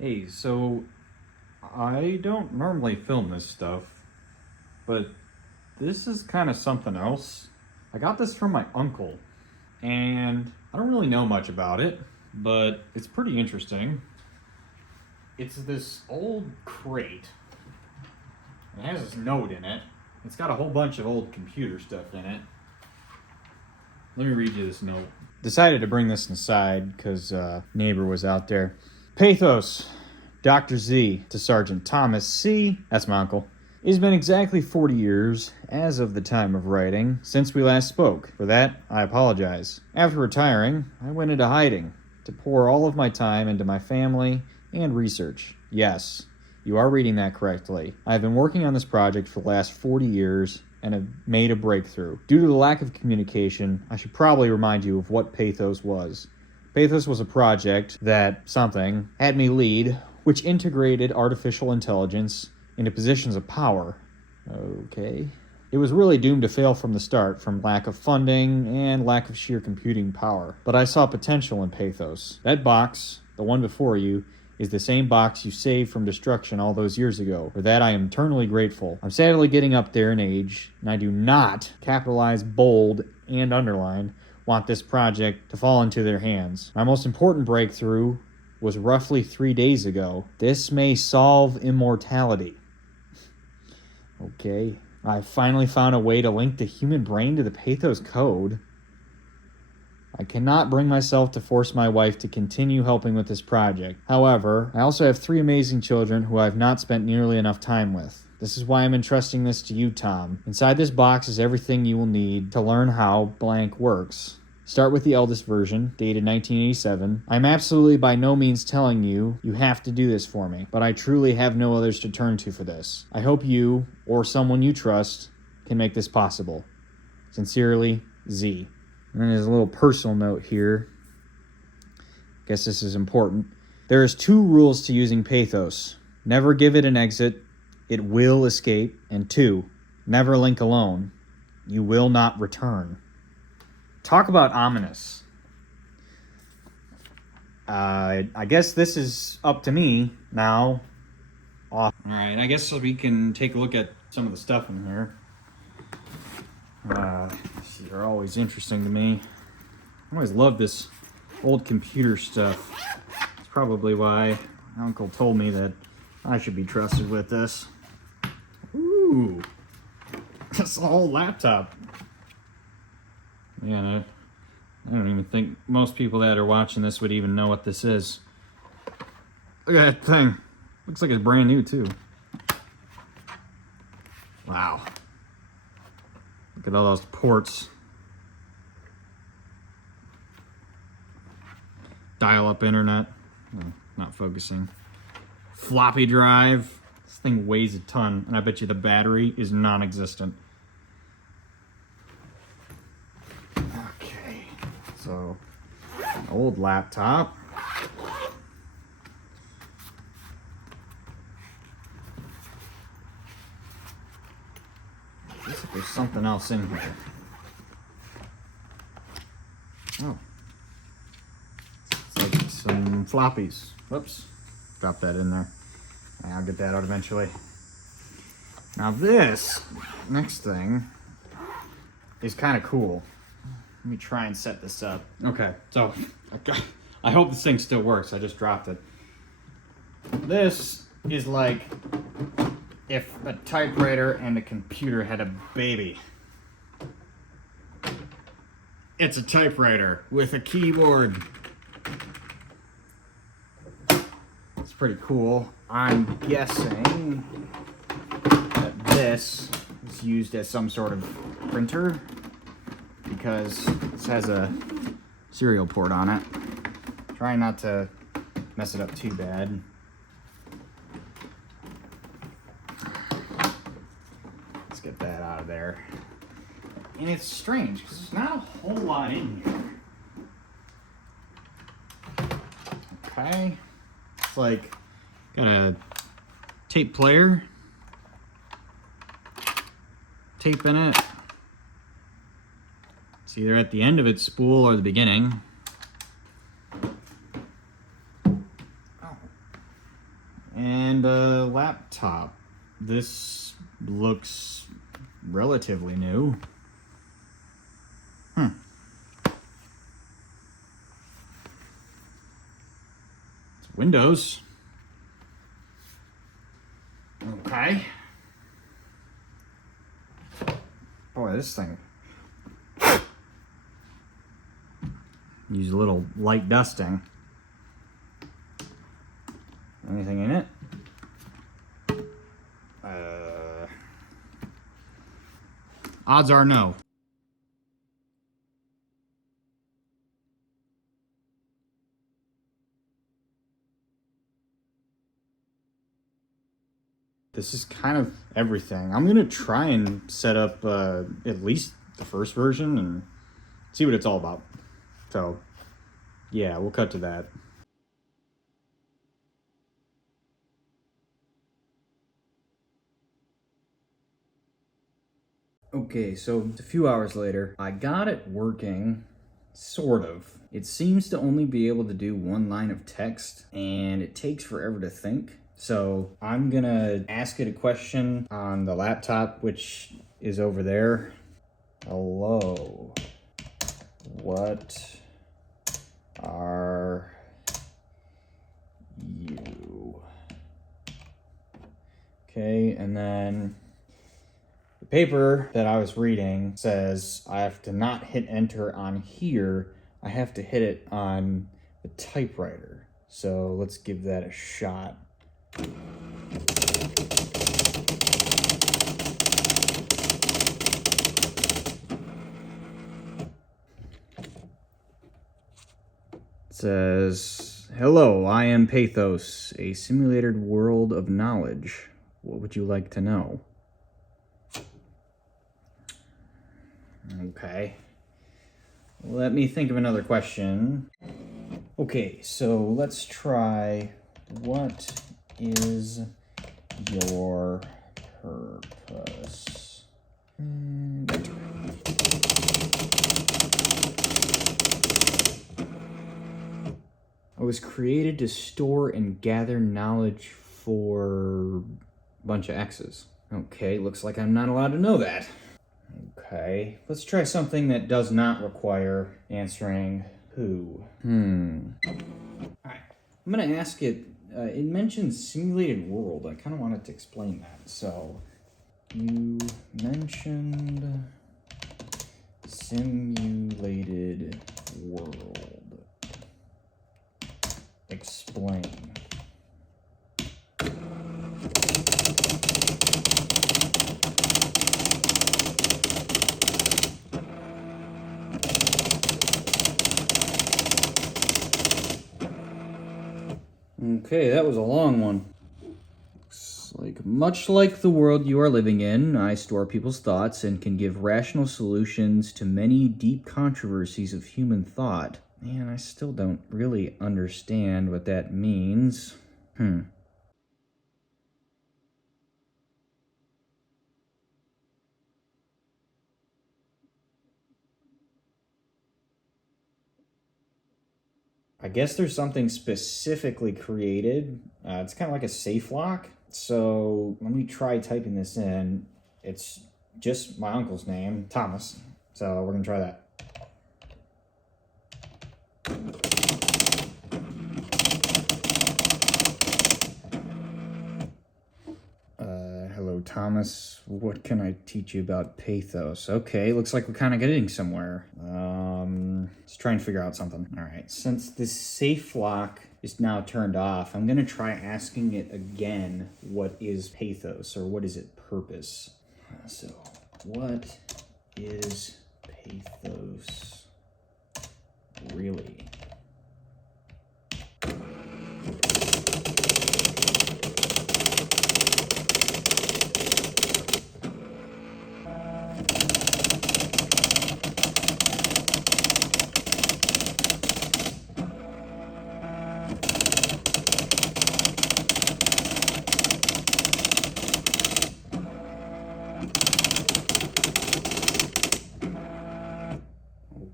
Hey, so I don't normally film this stuff, but this is kind of something else. I got this from my uncle, and I don't really know much about it, but it's pretty interesting. It's this old crate. It has this note in it. It's got a whole bunch of old computer stuff in it. Let me read you this note. Decided to bring this inside because neighbor was out there. Pathos, Dr. Z to Sergeant Thomas C. That's my uncle. It has been exactly 40 years, as of the time of writing, since we last spoke. For that, I apologize. After retiring, I went into hiding to pour all of my time into my family and research. Yes, you are reading that correctly. I have been working on this project for the last 40 years and have made a breakthrough. Due to the lack of communication, I should probably remind you of what Pathos was. Pathos was a project that something had me lead, which integrated artificial intelligence into positions of power. Okay. It was really doomed to fail from the start from lack of funding and lack of sheer computing power. But I saw potential in Pathos. That box, the one before you, is the same box you saved from destruction all those years ago. For that I am eternally grateful. I'm sadly getting up there in age, and I do not, capitalize, bold, and underline, want this project to fall into their hands. My most important breakthrough was roughly 3 days ago. This may solve immortality. Okay. I finally found a way to link the human brain to the Pathos code. I cannot bring myself to force my wife to continue helping with this project. However, I also have 3 amazing children who I have not spent nearly enough time with. This is why I'm entrusting this to you, Tom. Inside this box is everything you will need to learn how blank works. Start with the eldest version, dated 1987. I'm absolutely by no means telling you have to do this for me, but I truly have no others to turn to for this. I hope you, or someone you trust, can make this possible. Sincerely, Z. And then there's a little personal note here. Guess this is important. There is 2 rules to using Pathos. Never give it an exit. It will escape. And 2, never link alone. You will not return. Talk about ominous. I guess this is up to me now. Alright, I guess we can take a look at some of the stuff in here. These are always interesting to me. I always love this old computer stuff. It's probably why my uncle told me that I should be trusted with this. Ooh, that's a whole laptop. Yeah, I don't even think most people that are watching this would even know what this is. Look at that thing. Looks like it's brand new too. Wow. Look at all those ports. Dial-up internet. Oh, not focusing. Floppy drive. This thing weighs a ton, and I bet you the battery is non-existent. Okay, so an old laptop. I guess if there's something else in here. Oh. It's like some floppies. Whoops. Drop that in there. I'll get that out eventually. Now this next thing is kind of cool. Let me try and set this up. Okay, so I hope this thing still works. I just dropped it. This is like if a typewriter and a computer had a baby. It's a typewriter with a keyboard. It's pretty cool. I'm guessing that this is used as some sort of printer because this has a serial port on it. Trying not to mess it up too bad. Let's get that out of there. And it's strange because there's not a whole lot in here. Okay. It's like, got a tape player. Tape in it. It's either at the end of its spool or the beginning. Oh. laptop. This looks relatively new. It's Windows. Okay. Boy, this thing. Use a little light dusting. Anything in it? Odds are no. This is kind of everything. I'm gonna try and set up at least the first version and see what it's all about. So, yeah, we'll cut to that. Okay, so a few hours later, I got it working, sort of. It seems to only be able to do one line of text, and it takes forever to think. So I'm gonna ask it a question on the laptop, which is over there. Hello, what are you? Okay, and then the paper that I was reading says I have to not hit enter on here. I have to hit it on the typewriter. So let's give that a shot. It says, hello, I am Pathos, a simulated world of knowledge. What would you like to know? Okay. Let me think of another question. Okay, so let's try, what is your purpose? I was created to store and gather knowledge for a bunch of X's. Okay, looks like I'm not allowed to know that. Okay, let's try something that does not require answering who. Alright, I'm gonna ask it, it mentions simulated world. I kind of wanted to explain that. So, you mentioned simulated world. Explain. Okay, that was a long one. Looks like, much like the world you are living in, I store people's thoughts and can give rational solutions to many deep controversies of human thought. Man, I still don't really understand what that means. I guess there's something specifically created. It's kind of like a safe lock. So let me try typing this in. It's just my uncle's name, Thomas. So we're gonna try that. Hello, Thomas. What can I teach you about pathos? Okay, looks like we're kind of getting somewhere. Let's try and figure out something. All right, since this safe lock is now turned off, I'm gonna try asking it again, what is pathos, or what is its purpose? So, what is pathos really?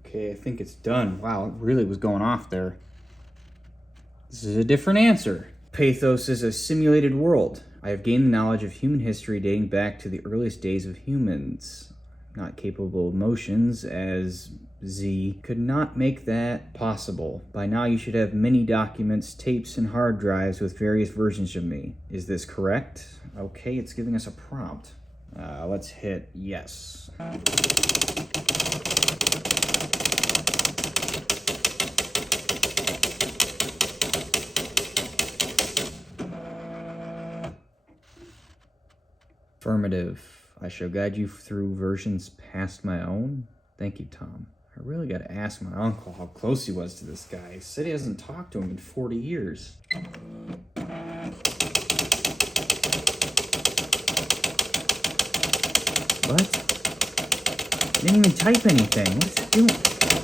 Okay, I think it's done. Wow, it really was going off there. This is a different answer. Pathos is a simulated world. I have gained the knowledge of human history dating back to the earliest days of humans. Not capable of emotions, as Z could not make that possible. By now you should have many documents, tapes, and hard drives with various versions of me. Is this correct? Okay, it's giving us a prompt. Let's hit yes. Affirmative. I shall guide you through versions past my own. Thank you, Tom. I really gotta ask my uncle how close he was to this guy. He said he hasn't talked to him in 40 years. What? He didn't even type anything. What is it doing?